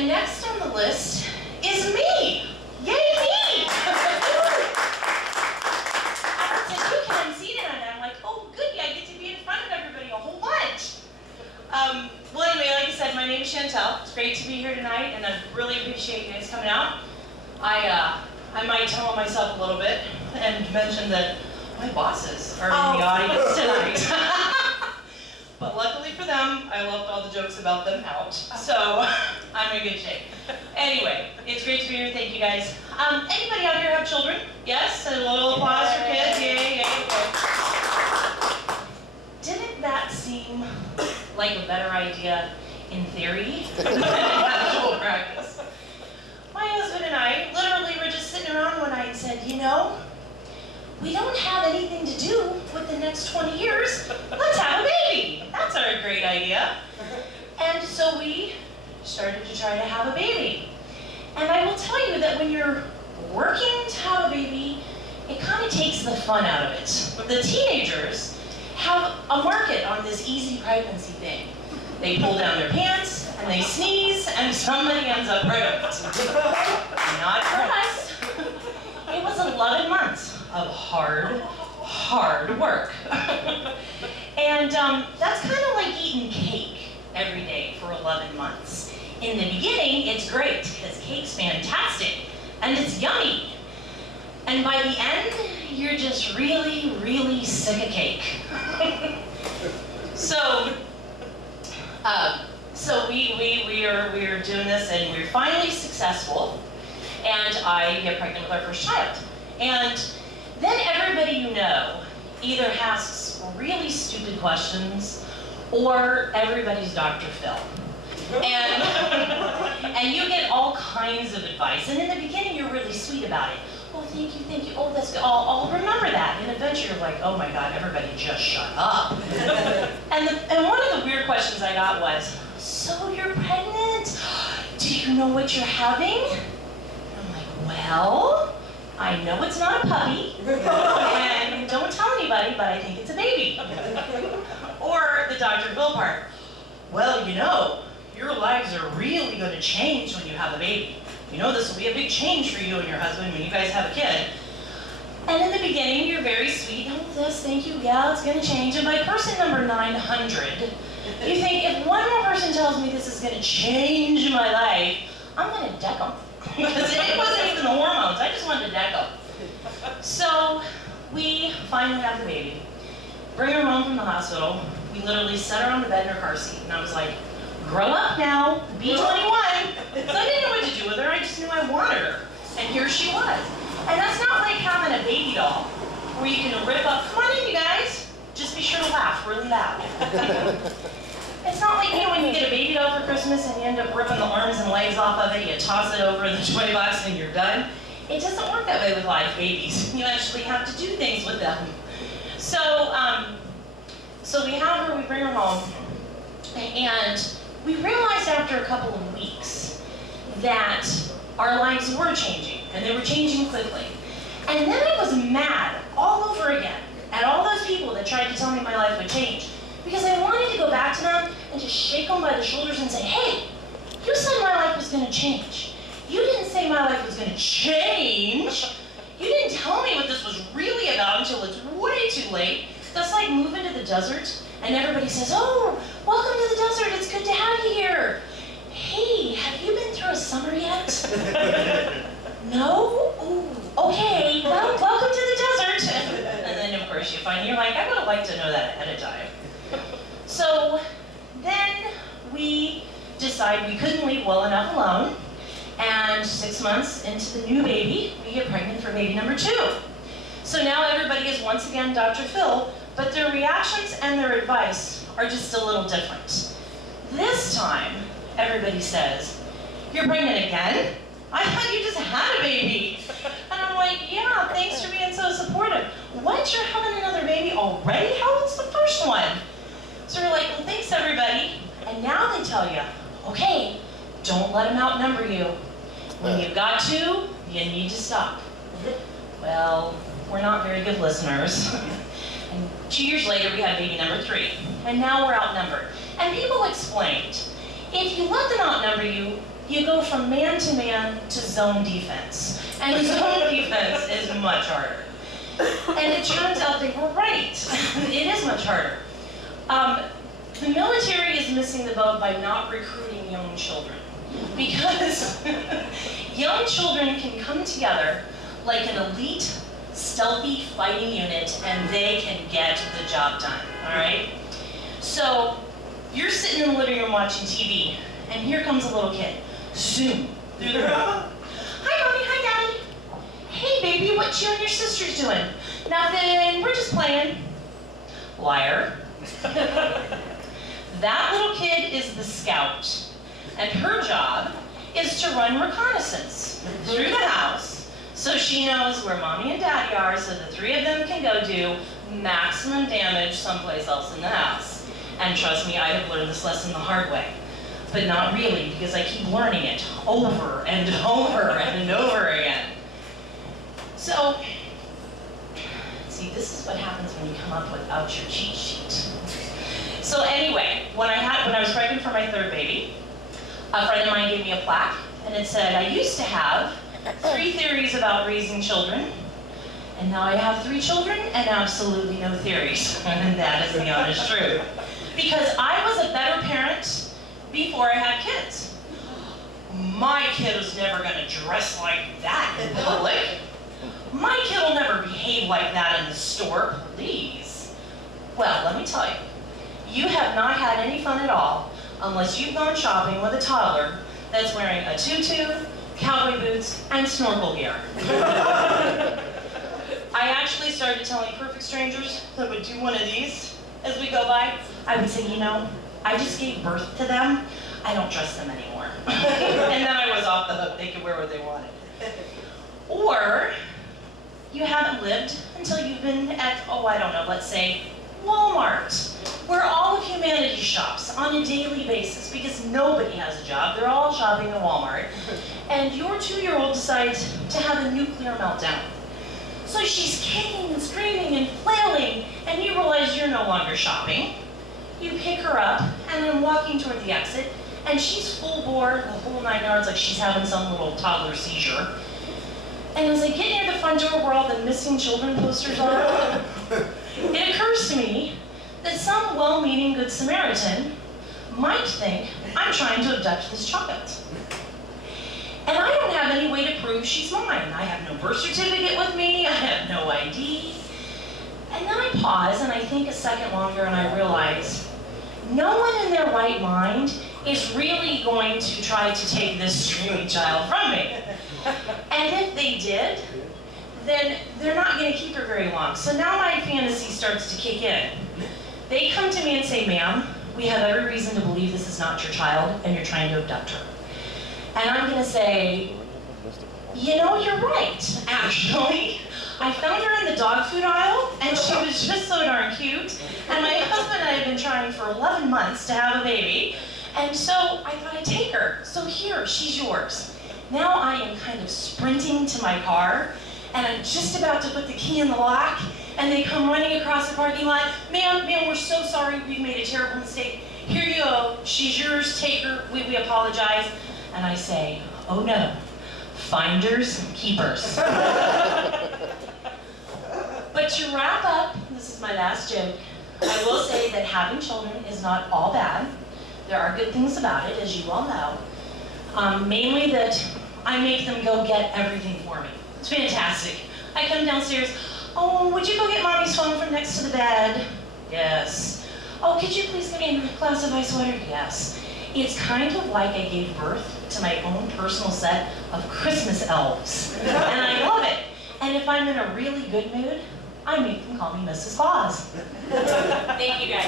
And next on the list is me. Yay, me! Aaron said, you can MC tonight. And I'm like, oh, goody, I get to be in front of everybody a whole bunch. Well, anyway, like I said, my name is Chantel. It's great to be here tonight, and I really appreciate you guys coming out. I might tell on myself a little bit and mention that my bosses are in the audience tonight. But luckily for them, I left all the jokes about them out, so I'm in good shape. Anyway, it's great to be here. Thank you guys. Anybody out here have children? Yes? A little applause for kids. Yay, yay, okay. Didn't that seem like a better idea in theory than in actual practice? My husband and I literally were just sitting around one night and said, you know, we don't have anything to do with the next 20 years. Let's have a baby. That's our great idea. And so we started to try to have a baby. And I will tell you that when you're working to have a baby, it kind of takes the fun out of it. The teenagers have a market on this easy pregnancy thing. They pull down their pants, and they sneeze, and somebody ends up pregnant. Not for us. It was 11 months of hard work. And that's kind of like eating cake every day for 11 months. In the beginning, it's great, because cake's fantastic, and it's yummy. And by the end, you're just really, really sick of cake. So we are doing this, and we're finally successful, and I get pregnant with our first child. And then everybody you know either asks really stupid questions, or everybody's Dr. Phil. And you get all kinds of advice, and in the beginning you're really sweet about it. Oh, thank you, oh, that's good, I'll remember that. And eventually you're like, oh my God, everybody just shut up. and one of the weird questions I got was, so you're pregnant? Do you know what you're having? And I'm like, well, I know it's not a puppy, and don't tell anybody, but I think it's a baby. Or the Dr. Phil part, well, you know, your lives are really going to change when you have a baby. You know, this will be a big change for you and your husband when you guys have a kid. And in the beginning, you're very sweet. Oh, this, thank you, yeah, it's going to change. And by person number 900, you think, if one more person tells me this is going to change my life, I'm going to deck them. Because it wasn't even the hormones, I just wanted to deck them. So we finally have the baby. Bring her home from the hospital. We literally set her on the bed in her car seat. And I was like, grow up now, be 21. So I didn't know what to do with her, I just knew I wanted her. And here she was. And that's not like having a baby doll, where you can rip up, come on in you guys, just be sure to laugh really loud. It's not like, you know, when you get a baby doll for Christmas and you end up ripping the arms and legs off of it, you toss it over in the toy box and you're done. It doesn't work that way with live babies. You actually have to do things with them. So, so we have her, we bring her home, and we realized after a couple of weeks that our lives were changing, and they were changing quickly. And then I was mad all over again at all those people that tried to tell me my life would change, because I wanted to go back to them and just shake them by the shoulders and say, hey, you said my life was going to change. You didn't say my life was going to change. You didn't tell me what this was really about until it's way too late. That's like moving to the desert, and everybody says, oh, welcome to the desert, it's good to have you here. Hey, have you been through a summer yet? No? Ooh, okay, well, welcome to the desert. And then, of course, you find you're like, I would have liked to know that ahead of time. So then we decide we couldn't leave well enough alone, and 6 months into the new baby, we get pregnant for baby number 2. So now everybody is once again Dr. Phil, but their reactions and their advice are just a little different. This time, everybody says, you're pregnant again? I thought you just had a baby. And I'm like, yeah, thanks for being so supportive. What, you're having another baby already? How old's the first one? So we're like, well, thanks everybody. And now they tell you, okay, don't let them outnumber you. When you've got to, you need to stop. Well, we're not very good listeners. And 2 years later, we had baby number 3. And now we're outnumbered. And people explained, If you let them outnumber you, you go from man to man to zone defense. And zone defense is much harder. And it turns out they were right. It is much harder. The military is missing the boat by not recruiting young children. Because young children can come together like an elite, stealthy fighting unit, and they can get the job done, all right? So you're sitting in the living room watching TV, and here comes a little kid. Zoom through the room. Hi, Mommy. Hi, Daddy. Hey, baby, what you and your sister's doing? Nothing. We're just playing. Liar. That little kid is the scout, and her job is to run reconnaissance through the house so she knows where Mommy and Daddy are so the three of them can go do maximum damage someplace else in the house. And trust me, I have learned this lesson the hard way. But not really, because I keep learning it over and over and over again. So, see, this is what happens when you come up without your cheat sheet. So anyway, when I was pregnant for my third baby, a friend of mine gave me a plaque, and it said, I used to have 3 theories about raising children, and now I have 3 children and absolutely no theories. And that is the honest truth. Because I was a better parent before I had kids. My kid was never going to dress like that in public. My kid will never behave like that in the store, please. Well, let me tell you, you have not had any fun at all unless you've gone shopping with a toddler that's wearing a tutu, cowboy boots, and snorkel gear. I actually started telling perfect strangers that would do one of these as we go by. I would say, you know, I just gave birth to them. I don't trust them anymore. And then I was off the hook. They could wear what they wanted. Or you haven't lived until you've been at, oh, I don't know, let's say Walmart, where all of humanity shops on a daily basis because nobody has a job. They're all shopping at Walmart. And your 2-year-old decides to have a nuclear meltdown. So she's kicking and screaming and flailing, and you realize you're no longer shopping. You pick her up, and then walking toward the exit, and she's full bore, the whole 9 yards, like she's having some little toddler seizure. And as I get near the front door where all the missing children posters are, it occurs to me that some well-meaning Good Samaritan might think I'm trying to abduct this child. And I don't have any way to prove she's mine. I have no birth certificate with me, I have no ID. And then I pause and I think a second longer and I realize no one in their right mind is really going to try to take this screaming child from me. And if they did, then they're not going to keep her very long. So now my fantasy starts to kick in. They come to me and say, ma'am, we have every reason to believe this is not your child and you're trying to abduct her. And I'm going to say, you know, you're right, actually. I found her in the dog food aisle, and she was just so darn cute. And my husband and I have been trying for 11 months to have a baby. And so I thought I'd take her. So here, she's yours. Now I am kind of sprinting to my car, and I'm just about to put the key in the lock, and they come running across the parking lot. Ma'am, we're so sorry, we've made a terrible mistake. Here you go, she's yours, take her, we apologize. And I say, oh no, finders, keepers. But to wrap up, this is my last joke, I will say that having children is not all bad. There are good things about it, as you all know. Mainly that I make them go get everything for me. It's fantastic. I come downstairs, oh, would you go get Mommy's phone from next to the bed? Yes. Oh, could you please get me a glass of ice water? Yes. It's kind of like I gave birth to my own personal set of Christmas elves. And I love it. And if I'm in a really good mood, I make them call me Mrs. Claus. Thank you guys.